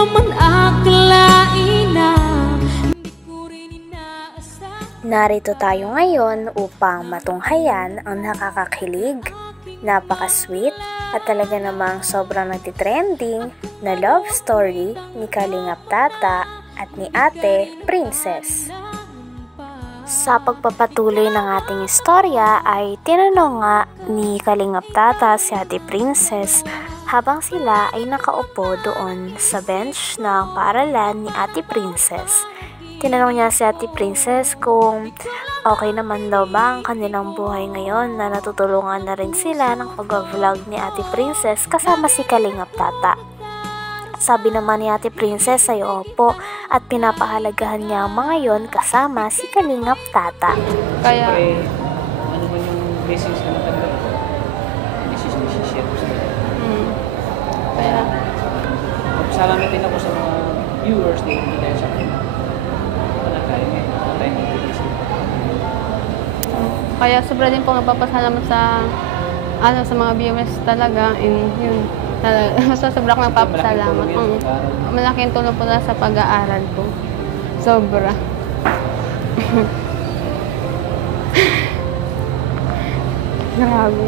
naman akalain na hindi ko rin inaasahan. Narito tayo ngayon upang matunghayan ang nakakakilig, napaka-sweet at talaga namang sobrang nagtitrending na love story ni Kalingap Tata at ni Ate Princess. Sa pagpapatuloy ng ating istorya ay tinanong nga ni Kalingap Tata si Ate Princess habang sila ay nakaupo doon sa bench ng paaralan ni Ate Princess. Tinanong niya si Ate Princess kung okay naman daw ba ang kanilang buhay ngayon na natutulungan na rin sila ng pag-vlog ni Ate Princess kasama si Kalingap Tata. Sabi naman ni Ate Princess ay opo at pinapahalagahan niya ang mga yon kasama si Kalingap Tata. Kaya, ano man yung blessings na matanggap ko, this is share ko sa iyo. Kaya, Magpasalamat din ako sa mga viewers din dahil sa akin. Wala tayo mag-release. kaya sobra din po nagpapasalamat sa sa mga viewers talaga, and yun talaga, sobrang nagpapasalamat. Malaking tulong po na sa pag-aaral ko. Sobra. Grabe.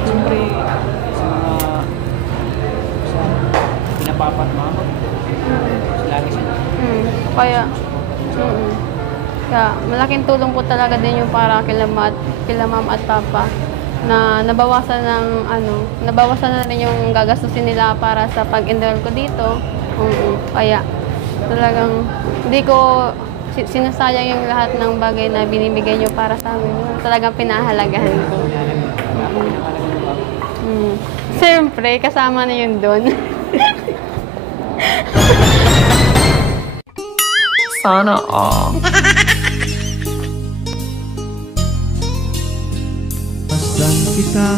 Siyempre, sa mga pinapapat mama, lagi sila. Kaya, kaya malaking tulong po talaga din yung para kila ma'am at papa na nabawasan na rin yung gagastusin nila para sa pag-enroll ko dito. Kaya talagang hindi ko sinasayang yung lahat ng bagay na binibigay nyo para sa amin. Talagang pinahalagahan ko. Siyempre, kasama na yun doon. Sana all. Masdan kita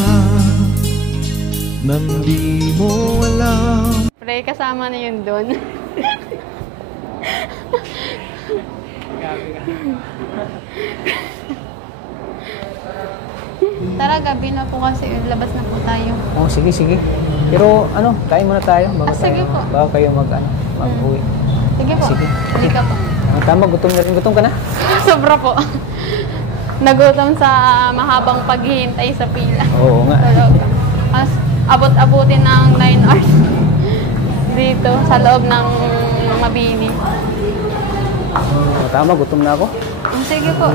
nang di mo alam. Pre, kasama na yun doon. Tara, gabi na po kasi. Labas na po tayo. Oh, sige. Pero kain muna tayo. Sige po. Bago kayo mag-uwi. Sige po. Sige. Halika po. Tama, gutom na rin. Gutom ka na? Sobra po. Nagutom sa mahabang paghihintay sa pila. Oo nga. Abot-abutin ng 9 hours dito sa loob ng Mabini. Tama, gutom na ako. Sige po.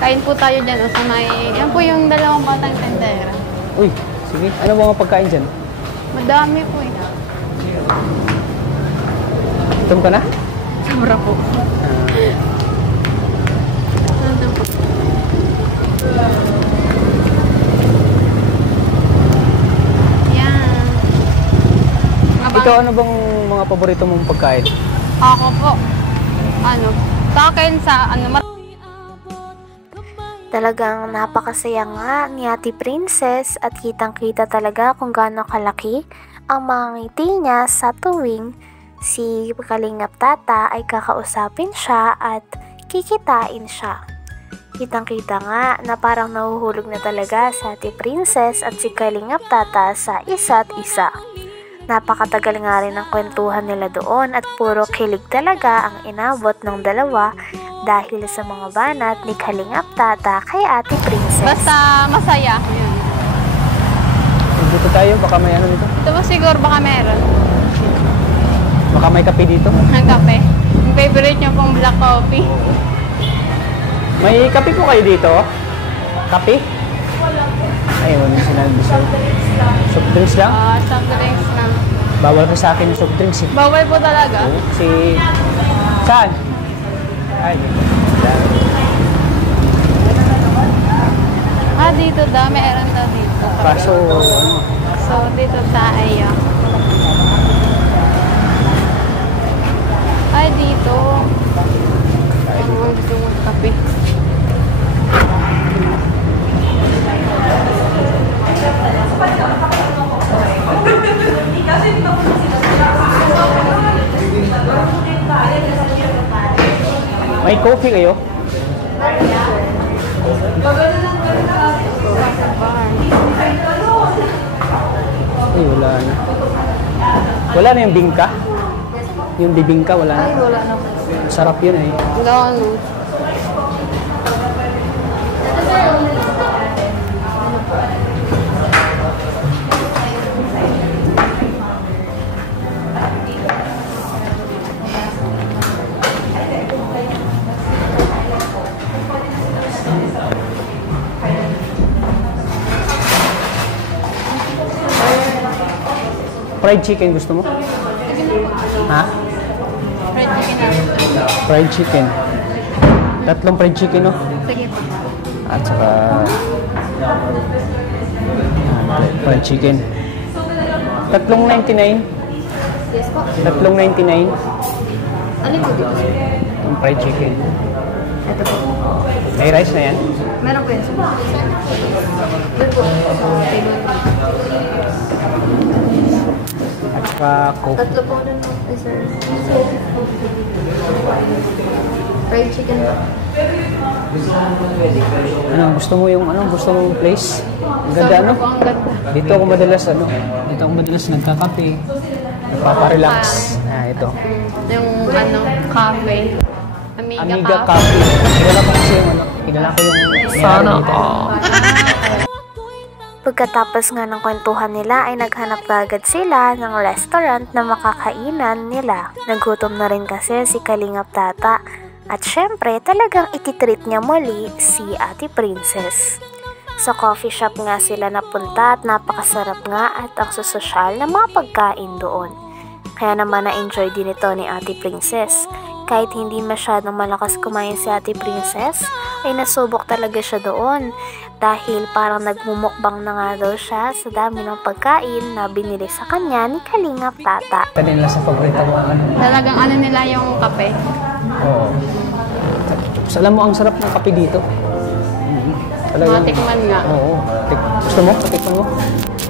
Kain po tayo dyan. O sa yan po yung dalawang batang tendera. Uy, sige. Ano mga pagkain dyan? Madami po eh. Gutom ka na? Sobra po. Yan. Ikaw, ano bang mga paborito mong pagkain? Ako po. Sa akin Talagang napakasaya nga ni Ate Princess at kitang-kita talaga kung gaano kalaki ang mga ngiti niya sa tuwing si Kalingap Tata ay kakausapin siya at kikitain siya. Kitang-kita nga na parang nahuhulog na talaga sa Ate Princess at si Kalingap Tata sa isa't isa. Napakatagal nga rin ang kwentuhan nila doon at puro kilig talaga ang inabot ng dalawa dahil sa mga banat ni Kalingap Tata kay Ate Princess. basta masaya. Yun. Dito tayo, baka may dito. Ito mo siguro baka meron. Baka may kape dito. Ang kape. Yung favorite niyo pong black coffee. May kape po kayo dito? Kape? Ayun, sinabi siya. Soft drinks lang? Soft drinks lang. Bawal ko sa akin yung soft drinks eh. Bawal po talaga. Saan? Ay, Dito daw. Meron daw dito. kaso, So, dito tayo. Ay, dito. Dito magkape. may coffee kayo? Ay, wala na. Wala na yung bingka? Yung bibingka, wala na? Ay, wala na. Sarap yun eh. Wala na. Fried chicken gusto mo? Ha? Fried chicken na. Fried chicken. Tatlong fried chicken, no? Sige po. At saka fried chicken. Tatlong 99. Yes po. Tatlong 99. Alin po dito? Yung fried chicken. Ito po. May rice na yan? Meron po yan. Doon po. Table. At saka coke. Tatlo po doon po, sir. Fried chicken po. Ano, gusto mo yung gusto mo yung place? Ang ganda, ano? Ang ganda. Dito ako madalas nagkakape. Nagpapa-relax. Ito. Yung cafe. Amiga Coffee. Kilala ko kasi yung kilala ko yung Sana all. Pagkatapos nga ng kwentuhan nila ay naghanap agad sila ng restaurant na makakainan nila. Nagutom na rin kasi si Kalingap Tata. At syempre talagang ititreat niya muli si Ate Princess. Sa coffee shop nga sila napunta at napakasarap nga at ang sosyal na mga pagkain doon. Kaya naman na-enjoy din ito ni Ate Princess. Kahit hindi masyadong malakas kumain si Ate Princess, ay nasubok talaga siya doon. Dahil parang nagmumukbang na nga daw siya sa dami ng pagkain na binili sa kanya ni Kalingap Tata. kanila sa paborito mo Talagang nila yung kape. Oo. Alam mo, ang sarap ng kape dito. Talagang, Matikman nga. Oo. Gusto mo? Patikman mo?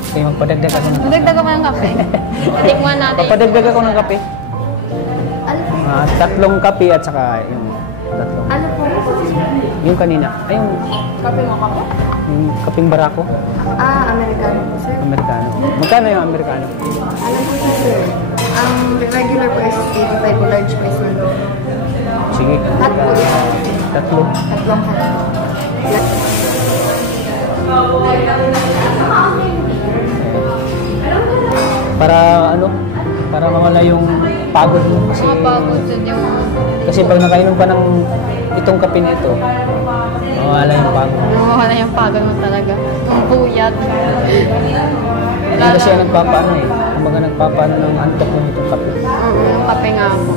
Okay, magpadagdag ako ng Dagdag mo ng kape. Tikman natin. Papadagdag ako ng kape. Ano po? Tatlong kape at saka yung tatlong. Ano po? Yung kanina. Ay, yung Kape mo kape? kaping barako. Americano po, sir. Amerikano. Magkano yung Amerikano? Ano po sir? Ang regular po is 85, large po is 1. Sige. Hot po. Tatlo. Tatlong hot. Para para mawala yung pagod mo kasi Mapagod yung... kasi pag nakainom ka ng itong kape na ito, mawala yung pagod. Nawawala yung pagod mo talaga. Yung buyat. Hindi kasi yan nagpapaano eh. Kumbaga nagpapaano ng antok mo itong kape. Yung kape nga po.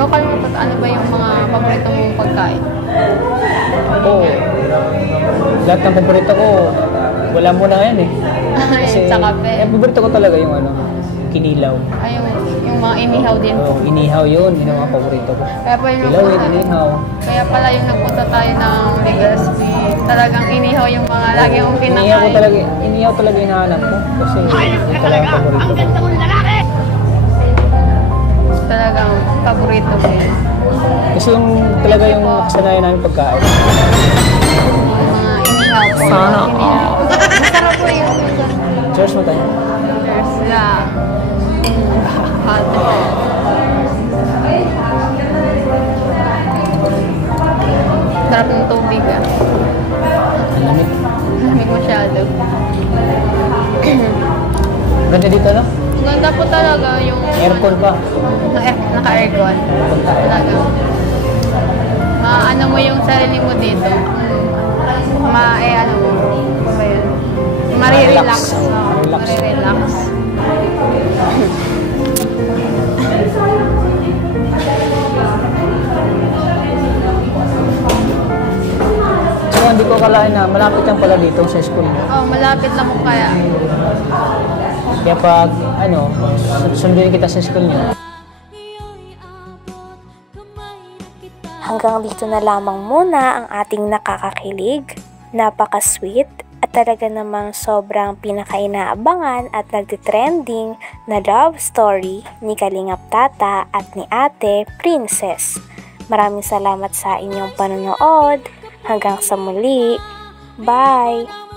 So, kalungkot, ano ba yung mga paborito mong pagkain? Ako, lahat ng paborito ko, wala mo na yan eh. Sa kape. Paborito ko talaga yung kinilaw. Ay, yung mga inihaw din po. Inihaw yun, yun ang mga paborito ko. Kaya pala yung Ilaw yun, inihaw. Kaya pala yung nagpunta tayo ng Legazpi. Talagang inihaw yung mga lagi mong Inihaw kinakain. inihaw talaga hinahanap ko. Kasi yun talaga ang paborito ko. Talagang paborito ko yun. Kasi yung talaga yung kasanayan namin pagkain. Yung mga inihaw po. Sana Inihaw. Masarap po yung Cheers mo tayo. Cheers lang. Hot. Sarap ng tubig ah. Ang lamig. Lamig masyado. Ganda dito, no? Ang ganda po talaga yung... Aircon pa. Naka-aircon. Talaga. Ano mo yung sarili mo dito. Ano mo. Ano ba yun? Marirelax. Relax. Marirelax. So, hindi ko akalain na malapit lang pala dito sa school mo. Oh, malapit lang po kaya. Kaya pag, sundin kita sa school niyo. Hanggang dito na lamang muna ang ating nakakakilig, napaka-sweet, at talaga namang sobrang pinakainaabangan at nagtitrending na love story ni Kalingap Tata at ni Ate Princess. Maraming salamat sa inyong panonood. Hanggang sa muli. Bye!